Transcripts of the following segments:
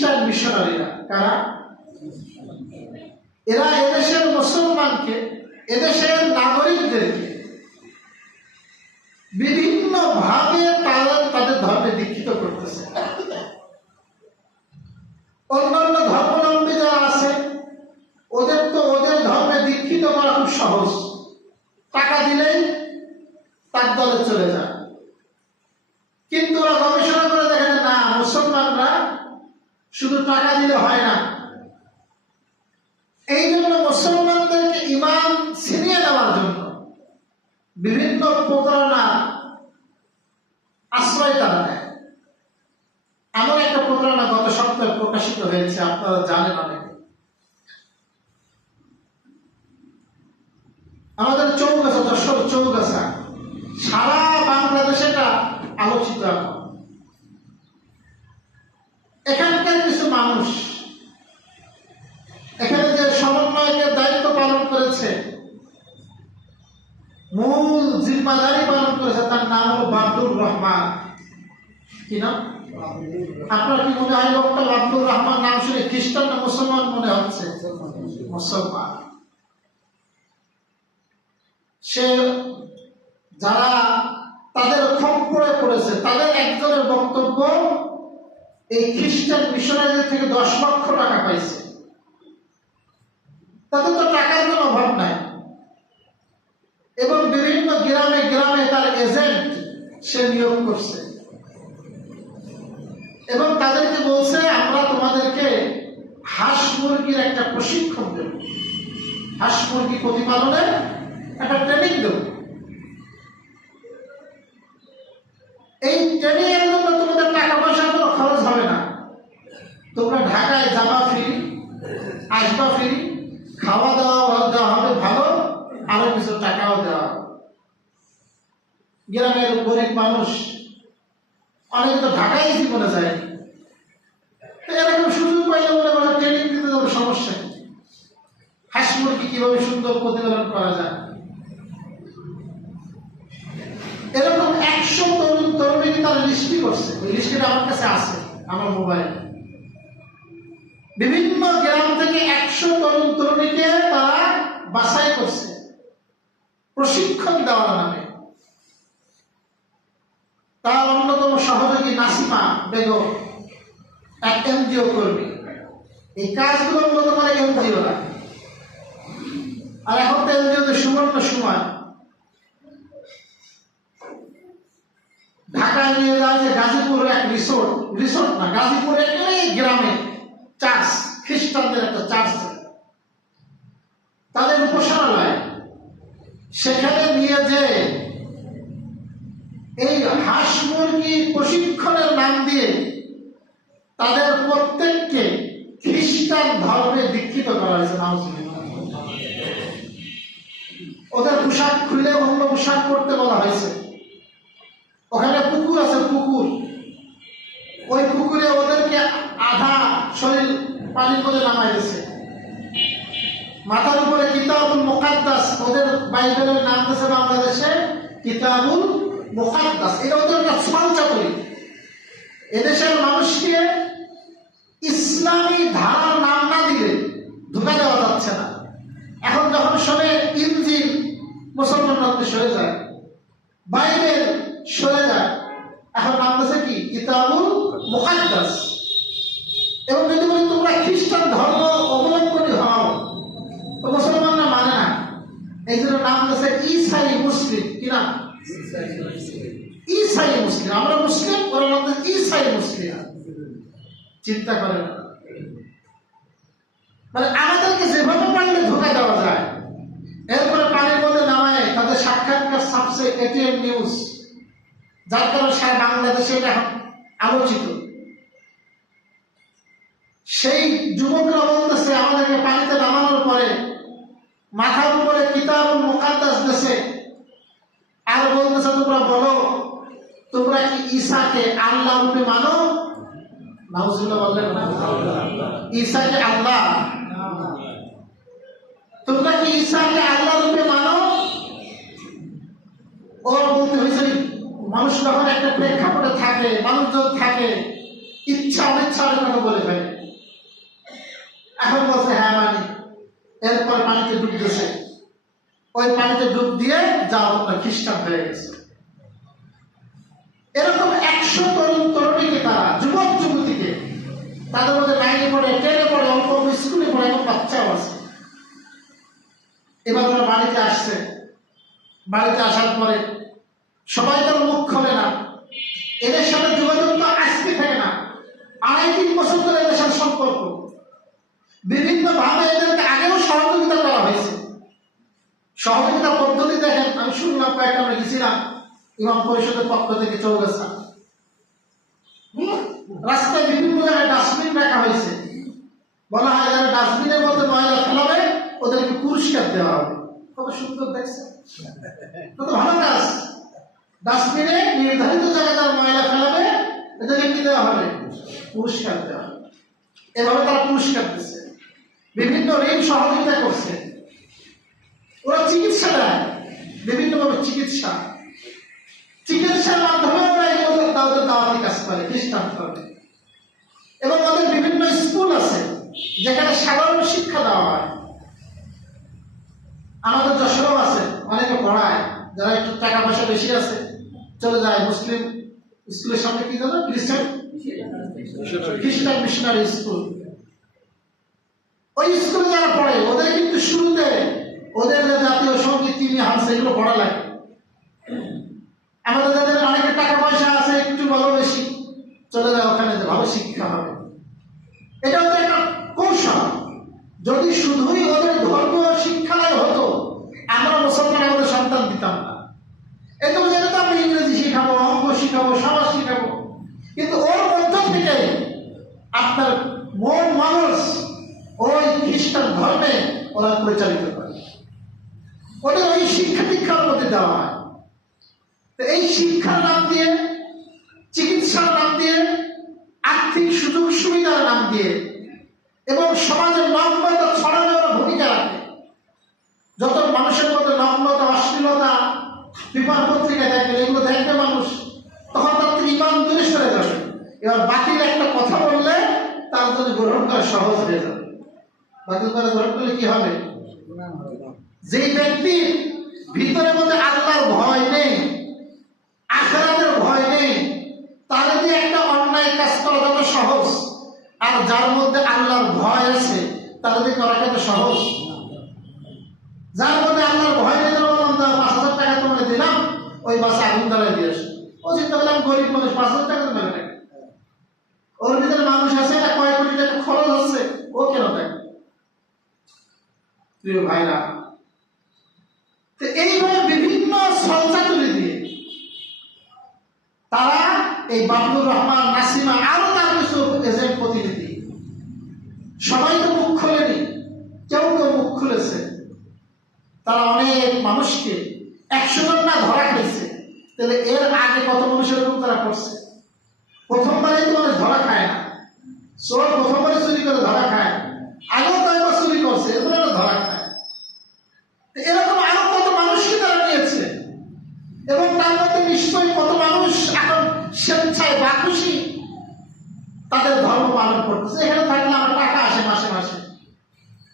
খ্রিস্টান মিশনারিরা। কারা? এরা এদেশের মুসলমানকে, এদেশের নাগরিকদেরকে বিভিন্ন ভাবে তাদের ধর্মে দীক্ষিত করতেছে। অন্যান্য ধর্মাবলম্বী যারা আছে ওদের তো ওদের ধর্মে দীক্ষিত করা খুব সহজ, টাকা দিলেই তার দলে চলে যায়। কিন্তু ওরা গবেষণা করে দেখে না, মুসলমানরা শুধু টাকা দিলে হয় না। এই জন্য মুসলমানদেরকে ঈমান ছিনিয়ে নেওয়ার জন্য বিভিন্ন প্রতারণা আশ্রয় তারা নেয়। এমন একটা প্রতারণা গত সপ্তাহে প্রকাশিত হয়েছে, আপনারা জানেন অনেকে। আমাদের চৌগাছা, যশোর চৌগাছা, সারা বাংলাদেশে এটা আলোচিত। এখন এখানকার কিছু মানুষ, এখানে যে সমন্বয়কের দায়িত্ব পালন করেছে, মূল জিম্মাদারি পালন করেছে, তার নাম হল আব্দুর রহমান। কি নাম? আপনার কি মনে হয় লোকটা আব্দুর রহমান নাম শুনে খ্রিস্টান না মুসলমান মনে হচ্ছে? মুসলমান। সে যারা তাদের খপ্পরে পড়েছে তাদের একজনের বক্তব্য, এই খ্রিস্টান মিশনারিদের থেকে 10 লক্ষ টাকা পাইছে। তাদের তো টাকার কোনো অভাব নাই, এবং বিভিন্ন গ্রামে গ্রামে তার এজেন্ট সে নিয়োগ করছে, এবং তাদেরকে বলছে আমরা তোমাদেরকে হাঁস মুরগির একটা প্রশিক্ষণ দেব, হাঁস মুরগি প্রতিপালনের একটা ট্রেনিং দেব। এই ট্রেনিং এর জন্য তোমাদের টাকা পয়সা কোনো খরচ হবে না, তোমরা ঢাকায় যাবা ফ্রি, আসবা ফ্রি, খাওয়া দাওয়া দেওয়া হবে ভালো, আরো কিছু টাকাও দেওয়া হবে। গ্রামের গরিব মানুষ অনেকে তো ঢাকায় জীবনে যায়, এরকম সুযোগ পাইলে মনে করে ট্রেনিং দিতে যাবে, সমস্যা কি? হাঁস মুরগি কিভাবে সুন্দর প্রতিপালন করা যায়। এরকম 100 তরুণ তরুণী তারা লিস্টি করছে, ওই লিস্টিটা আমার কাছে আছে আমার মোবাইলে। বিভিন্ন গ্রাম থেকে 100 তরুণ তরুণীকে তারা বাছাই করছে প্রশিক্ষণ দেওয়ার নামে। তার অন্যতম সহযোগী নাসিমা বেগম, এক এনজিও কর্মী। এই কাজগুলো মূলত করে এনজিওরা। আর এখন তো এনজিওদের সুবর্ণ সময়। ঢাকায় নিয়ে যাওয়া যে গাজীপুর এক রিসোর্ট না, গাজীপুরের এই গ্রামে চার্চ, খ্রিস্টানদের একটা চার্চ, তাদের উপাসনালয়, সেখানে নিয়ে যে এই হাঁস মুরগি প্রশিক্ষণের নাম দিয়ে তাদের প্রত্যেককে খ্রিস্টান ধর্মে দীক্ষিত করা হয়েছে। ওদের পোশাক খুলে অন্য পোশাক পরতে বলা হয়েছে। ওখানে পুকুর আছে, পুকুর, ওই পুকুরে ওদেরকে আধা শরীর পানি করে নামাই দিয়েছে। মাথার উপরে কিতাবুল মুকাদ্দাস, ওদের বাইবেলের নাম দিয়েছে বাংলাদেশে কিতাবুল মুকাদ্দাস। এটা ওদের একটা সঞ্চাতনী। এদেশের মানুষকে ইসলামী ধারার নাম না দিলে ধোকা দেওয়া যাচ্ছে না। এখন যখন শোনে ইনজিল, মুসলমানরা সরে যায়, বাইবেল সরে যায়, এখন নাম দিয়েছে কি কিতাবুল মুকাদ্দাস। এবং যদি বলি তোমরা খ্রিস্টান ধর্ম অবলম্বনী হও, তো মুসলমানরা মানে না, এই জন্য নাম দিয়েছে ঈসাই মুসলিম। কি নাম? ঈসাই মুসলিম। আমরা মুসলিম, ওরা নাম দিয়েছে ঈসাই মুসলিম। চিন্তা করেন, মানে আমাদেরকে যেভাবে পারলে ধোকা দেওয়া যায়। এরপরে পানির মধ্যে নামায় তাদের সাক্ষাৎকার ছাপছে এটিএন নিউজ, যার কারণে সারা বাংলাদেশে এটা এখন আলোচিত। সেই যুবকরা বলতেছে আমাদেরকে পানিতে নামানোর পরে মাথার উপরে কিতাবুল মুকাদ্দাস দেশে, আর বলতেছে তোমরা বলো তোমরা কি ঈসাকে আল্লাহ রূপে মানো? নাউজুবিল্লাহ বললেন না, ঈসাকে আল্লাহ। তোমরা কি ঈসাকে আল্লাহ রূপে মানো? ওর বলতে হয়েছে মানুষ যখন একটা প্রেক্ষাপটে থাকে, মানুষজন থাকে, ইচ্ছা অনিচ্ছা কথা বলে ফেলে। এখন বলছে হ্যাঁ মানি। এরপর পানিতে ডুব দিয়েছে, ওই পানিতে ডুব দিয়ে যাও তোমরা খ্রিস্টান হয়ে গেছে। এরকম 100 তরুণ তরুণীকে, তারা যুবক যুবতীকে, তাদের মধ্যে 9-এ পড়ে, 10-এ পড়ে, অল্প স্কুলে পড়ে, এখন বাচ্চাও আছে। এবার ওরা বাড়িতে আসছে। বাড়িতে আসার পরে সবাই তার মুখ খোলে না। এদের সাথে যোগাযোগ তো আজকে থাকে না, 2.5-3 বছর ধরে এদের সাথে সম্পর্ক। বিভিন্ন ভাবে এদেরকে আগেও সহযোগিতা করা হয়েছে। সহযোগিতা পদ্ধতি দেখেন, আমি শুনলাম কয়েকটা, আমরা গেছিলাম ইমাম পরিষদের পক্ষ থেকে চৌগাছা, রাস্তায় বিভিন্ন জায়গায় ডাস্টবিন রাখা হয়েছে। বলা হয় যারা ডাস্টবিনের মধ্যে ময়লা ফেলাবে ওদেরকে পুরস্কার দেওয়া হবে। কত সুন্দর দেখছে, কত ভালো কাজ। ডাস্টবিনে নির্ধারিত জায়গায় যারা ময়লা ফেলাবে এদেরকে কি দেওয়া হবে? পুরস্কার দেওয়া হবে। এভাবে তারা পুরস্কার দিচ্ছে, বিভিন্ন ঋণ সহযোগিতা করছে। ওরা চিকিৎসা দেয়, বিভিন্নভাবে চিকিৎসার মাধ্যমে ওরা ওদের দাওয়াতি কাজ করে, খ্রিস্টান করে। এবং ওদের বিভিন্ন স্কুল আছে যেখানে সাধারণ শিক্ষা দেওয়া হয়। আমাদের যশোরেও আছে, অনেকে পড়ায়, যারা একটু টাকা পয়সা বেশি আছে চলে যায় মুসলিম স্কুলের সামনে, কি জানো, খ্রিস্টান মিশনারি স্কুল। ওই স্কুলে যারা পড়ে ওদের কিন্তু শুরুতে ওদের যে জাতীয় সঙ্গীত, তিনি হামসা, এগুলো পড়া লাগে। আমাদের যাদের অনেকের টাকা পয়সা আছে, একটু ভালো বেশি, চলে যায় ওখানে, যে ভালো শিক্ষা হবে। এটা ওদের একটা কৌশল। যদি শুধুই ওদের ধর্ম শিক্ষালয় হতো, আমরা মুসলমান আমাদের সন্তান দিতাম না। এই তো আমরা ইংরেজি শিখাবো, অঙ্ক শিখাবো, সমাজ শিখাবো, কিন্তু ওর মধ্য থেকে আপনার মন মানুষ ওই খ্রিস্টান ধর্মে ওরা পরিচালিত করে। ওদের ওই শিক্ষা দীক্ষার মধ্যে দেওয়া হয়। তো এই শিক্ষার নাম দিয়ে, চিকিৎসার নাম দিয়ে, আর্থিক সুযোগ সুবিধার নাম দিয়ে এবং সমাজের নম্রতা ছড়ানোর ভূমিকা রাখে। যত মানুষের মধ্যে নম্রতা, অশ্লীলতা, পেপার পত্রিকা দেখবে, এগুলো দেখবে মানুষ, তখন তার থেকে ইমান দূরে সরে যাবে। এবার বাতিল একটা কথা বললে তার জন্য গ্রহণ করা সহজ হয়ে যাবে। বাতিল করে গ্রহণ করলে কি হবে? যে ব্যক্তির ভিতরের মধ্যে আল্লাহর ভয় নেই, আখিরাতের ভয় নেই, তার দিয়ে একটা অন্যায় কাজ করা যত সহজ, আর যার মধ্যে আল্লাহর ভয় আছে তার দিয়ে করা কত সহজ। যার মধ্যে আল্লাহর ভয় নেই, বললাম 5,000 টাকা তোমাকে দিলাম, ওই বাসে আগুন জ্বালাই দিয়ে আসে। ও চিন্তা করলাম গরিব মানুষ, 5,000 টাকা তো মেলে টাকা। ওর ভিতরে মানুষ আছে না, কয়েক কোটি টাকা খরচ হচ্ছে, ও কেন টাকা? প্রিয় ভাইরা, তো এইভাবে বিভিন্ন সলচাতুরি দিয়ে তারা এই বাবলুর রহমান, নাসিমা, আরো তার কিছু এজেন্ট প্রতিনিধি, সবাই তো মুখ খোলেনি, কেউ মুখ খুলেছে। তারা অনেক মানুষকে 100 জন না ধরা খাইছে। তাহলে এর আগে কত মানুষের এরকম তারা করছে? প্রথমবারে তো মানুষ ধরা খায় না, চোর প্রথমবারে চুরি করে ধরা খায়, আগেও তো একবার চুরি করছে, এরপরে ধরা খায়। এরকম আরো কত মানুষকে তারা নিয়েছে, এবং তার মধ্যে নিশ্চয়ই কত মানুষ এখন স্বেচ্ছায় বা খুশি তাদের ধর্ম পালন করতেছে। এখানে থাকলে আমার টাকা আসে মাসে মাসে,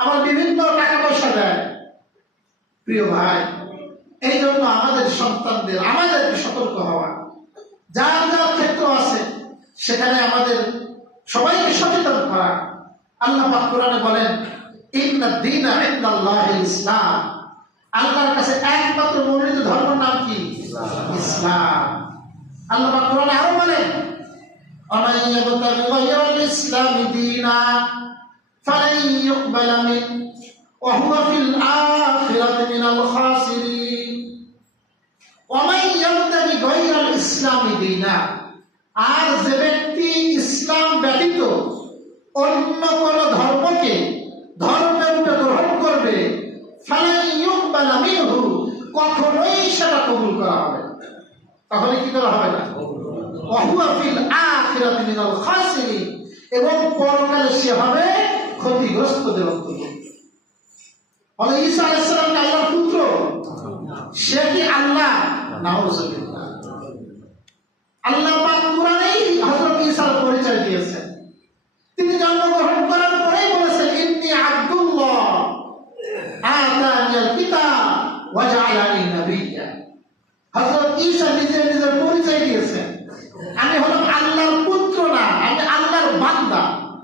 আমার বিভিন্ন টাকা পয়সা দেয়। প্রিয় ভাই, এই জন্য আমাদের সন্তানদের আমাদেরকে সতর্ক হওয়া, যার যার ক্ষেত্র আছে সেখানে আমাদের সবাইকে সচেতন করা। আল্লাহ পাক কোরআনে বলেন, ইন্নাদ দীনা ইনদাল্লাহিল ইসলাম, আল্লাহর কাছে একমাত্র মনোনীত ধর্মের নাম কি? ইসলাম। আল্লাহ পাক কোরআনে আরো বলেন, ومن يبتغ غير الإسلام دينا فلن يقبل منه وهو في الآخرة من الخاسرين ومن يبتغ غير الإسلام دينا, আর যে ব্যক্তি ইসলাম ব্যতীত অন্য কোন ধর্মকে ধর্মের রূপে গ্রহণ করবে, ফালান ইউকবালা মিনহু, কখনোই সেটা কবুল করা হবে না। তাহলে কি করা হবে না? ওয়াহুয়া ফিল আখিরাতি মিনাল খাসিরিন, এবং পরকালে সে হবে ক্ষতিগ্রস্তদের অন্তর্ভুক্ত। বলে ঈসা আলাইহিস সালাম কি আল্লাহর পুত্র? সে কি আল্লাহ? নাউযুবিল্লাহ। আল্লাহ পাক কোরআনেই হযরত ঈসার পরিচয় দিয়েছেন। তিনি জন্মগ্রহণ করার পরেই বলেছেন,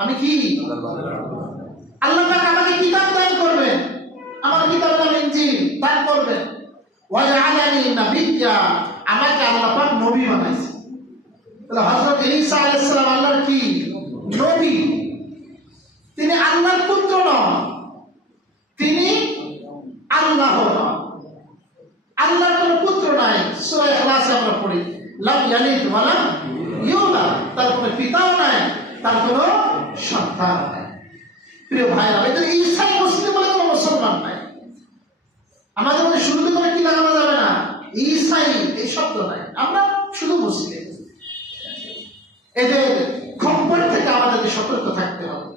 আমি কি? আল্লাহ পাক আমাকে কিতাব দান করবেন, আমার কিতাব নাম ইনজিল দান করবেন। ওয়া জাআলানি নাবিয়্যা, আমাকে আল্লাহ পাক নবী বানাইছে। তাহলে হযরত ঈসা আলাইহিস সালাম আল্লাহর কি নবী, তিনি আল্লাহর পুত্র নন, তিনি আল্লাহ নন। আল্লাহর কোনো পুত্র নাই। সূরা ইখলাসে আমরা পড়ি লাম ইয়ালিদ ওয়া লাম ইউলাদ, তার কোনো পিতাও নাই, তার কোনো সন্তান নাই। প্রিয় ভাইরা, এটা ঈসাই মুসলিম বলে কোনো মুসলমান নাই। আমাদের মধ্যে শুরুতে করে কি লাগানো যাবে না, ঈসাই এই শব্দ নাই, আমরা শুধু মুসলিম। এদের খপ্পর থেকে আমাদেরকে সতর্ক থাকতে হবে।